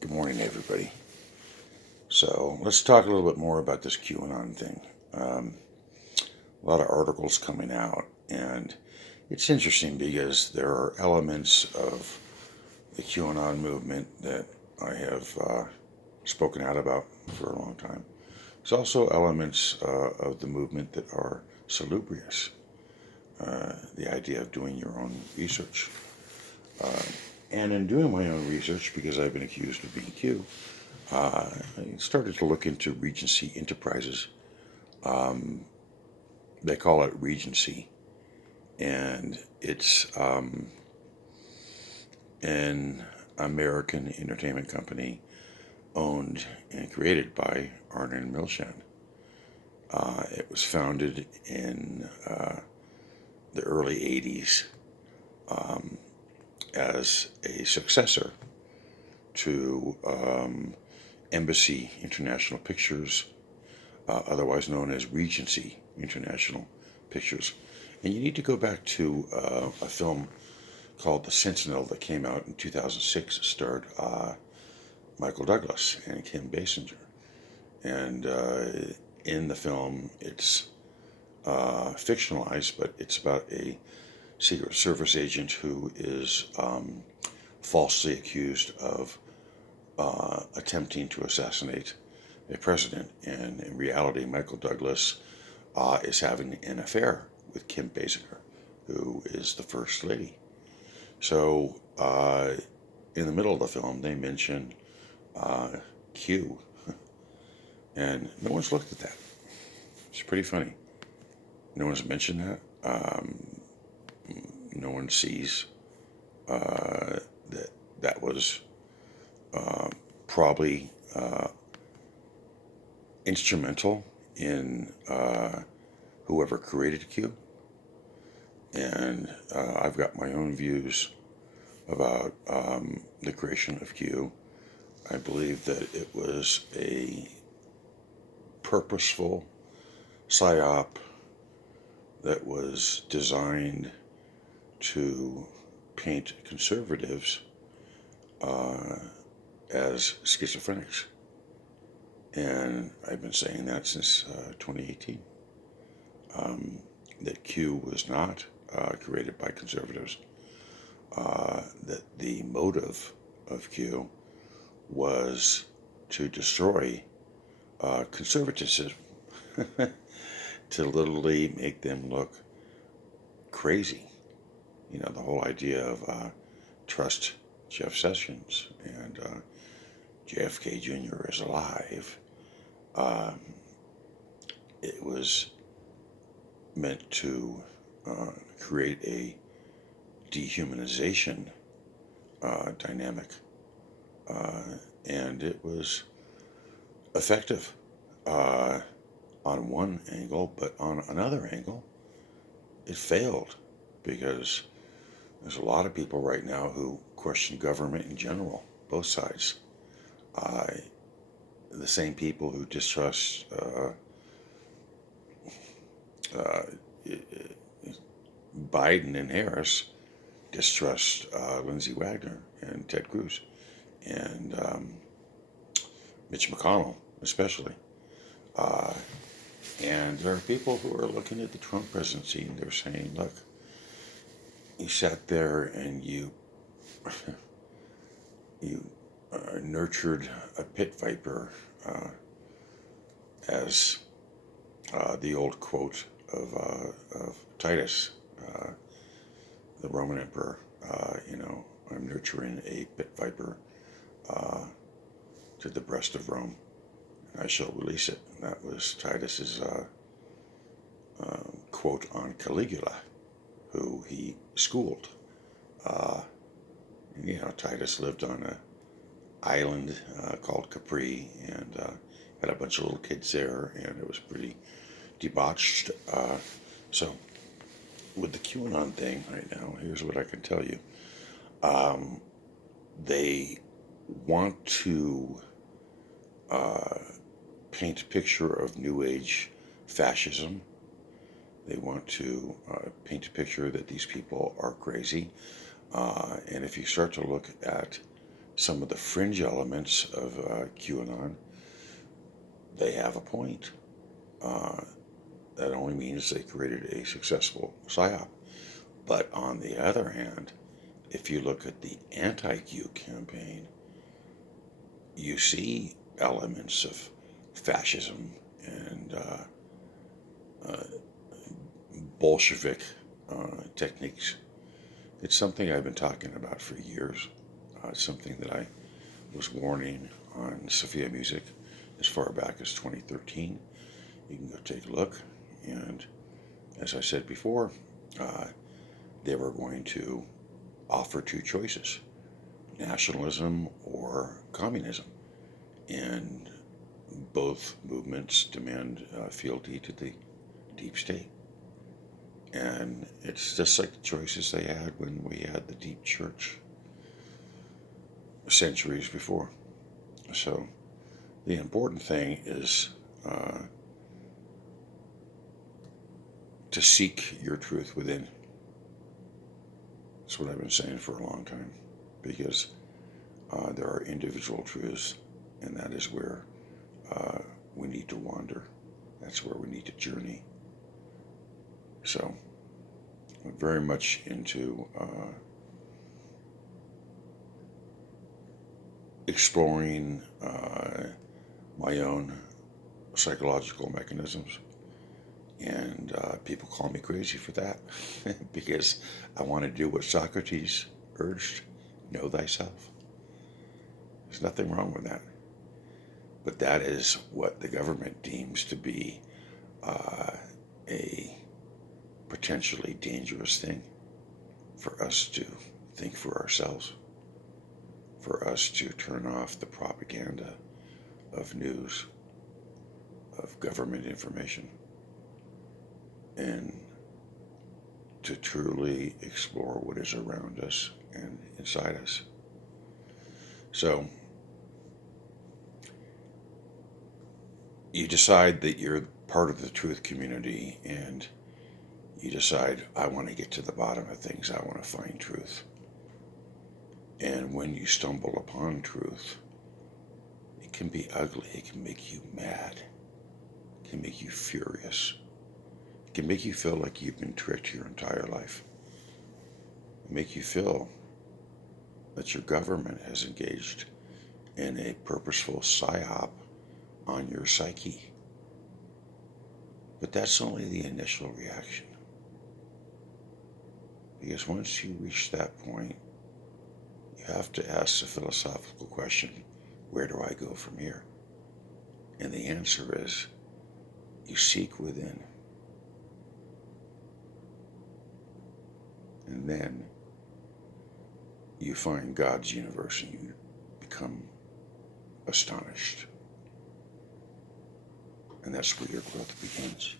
Good morning, everybody. So let's talk a little bit more about this QAnon thing. A lot of articles coming out, and it's interesting because there are elements of the QAnon movement that I have spoken out about for a long time. There's also elements of the movement that are salubrious. The idea of doing your own research. Uh, and in doing my own research, because I've been accused of being Q, I started to look into Regency Enterprises. Um, they call it Regency, and it's an American entertainment company owned and created by Arnon Milchan. It was founded in the early 80s um, as a successor to Embassy International Pictures, otherwise known as Regency International Pictures. And you need to go back to a film called The Sentinel that came out in 2006, starred Michael Douglas and Kim Basinger. And in the film, it's fictionalized, but it's about a Secret Service agent who is falsely accused of attempting to assassinate a president. And in reality, Michael Douglas is having an affair with Kim Basinger, who is the First Lady. So, in the middle of the film, they mention uh, Q, and no one's looked at that. It's pretty funny. No one's mentioned that. No one sees that that was uh, probably instrumental in whoever created Q. And I've got my own views about the creation of Q. I believe that it was a purposeful psyop that was designed to paint conservatives uh, as schizophrenics. And I've been saying that since 2018. Um, that Q was not created by conservatives. That the motive of Q was to destroy conservatism, to literally make them look crazy. You know, the whole idea of trust Jeff Sessions and JFK Jr. is alive. Um, it was meant to create a dehumanization dynamic, uh, and it was effective uh, on one angle, but on another angle, it failed because there's a lot of people right now who question government in general, both sides. Uh, the same people who distrust uh, Biden and Harris distrust Lindsey Wagner and Ted Cruz and Mitch McConnell, especially. Uh, and there are people who are looking at the Trump presidency and they're saying, look, you sat there and you nurtured a pit viper, as the old quote of Titus, uh, the Roman emperor. I'm nurturing a pit viper uh, to the breast of Rome, and I shall release it. And that was Titus's quote on Caligula, who he schooled. Uh, Titus lived on an island called Capri, and had a bunch of little kids there, and it was pretty debauched. So, with the QAnon thing right now, here's what I can tell you. Um, they want to uh, paint a picture of New Age fascism. They want to paint a picture that these people are crazy. And if you start to look at some of the fringe elements of QAnon, they have a point. Uh, that only means they created a successful psyop. But on the other hand, if you look at the anti-Q campaign, you see elements of fascism and uh, Bolshevik techniques. It's something I've been talking about for years. It's something that I was warning on Sophia Music as far back as 2013. You can go take a look. And as I said before, uh, they were going to offer two choices: nationalism or communism. And both movements demand fealty to the deep state. And it's just like the choices they had when we had the deep church centuries before. So the important thing is to seek your truth within. That's what I've been saying for a long time, because there are individual truths, and that is where we need to wander. That's where we need to journey. So I'm very much into exploring my own psychological mechanisms. And people call me crazy for that because I want to do what Socrates urged: know thyself. There's nothing wrong with that. But that is what the government deems to be a potentially dangerous thing for us to think for ourselves, for us to turn off the propaganda of news, of government information, and to truly explore what is around us and inside us. So you decide that you're part of the truth community, and you decide, I want to get to the bottom of things. I want to find truth. And when you stumble upon truth, it can be ugly. It can make you mad. It can make you furious. It can make you feel like you've been tricked your entire life. It make you feel that your government has engaged in a purposeful psyop on your psyche. But that's only the initial reaction. Because once you reach that point, you have to ask the philosophical question, where do I go from here? And the answer is, you seek within. And then you find God's universe and you become astonished. And that's where your growth begins.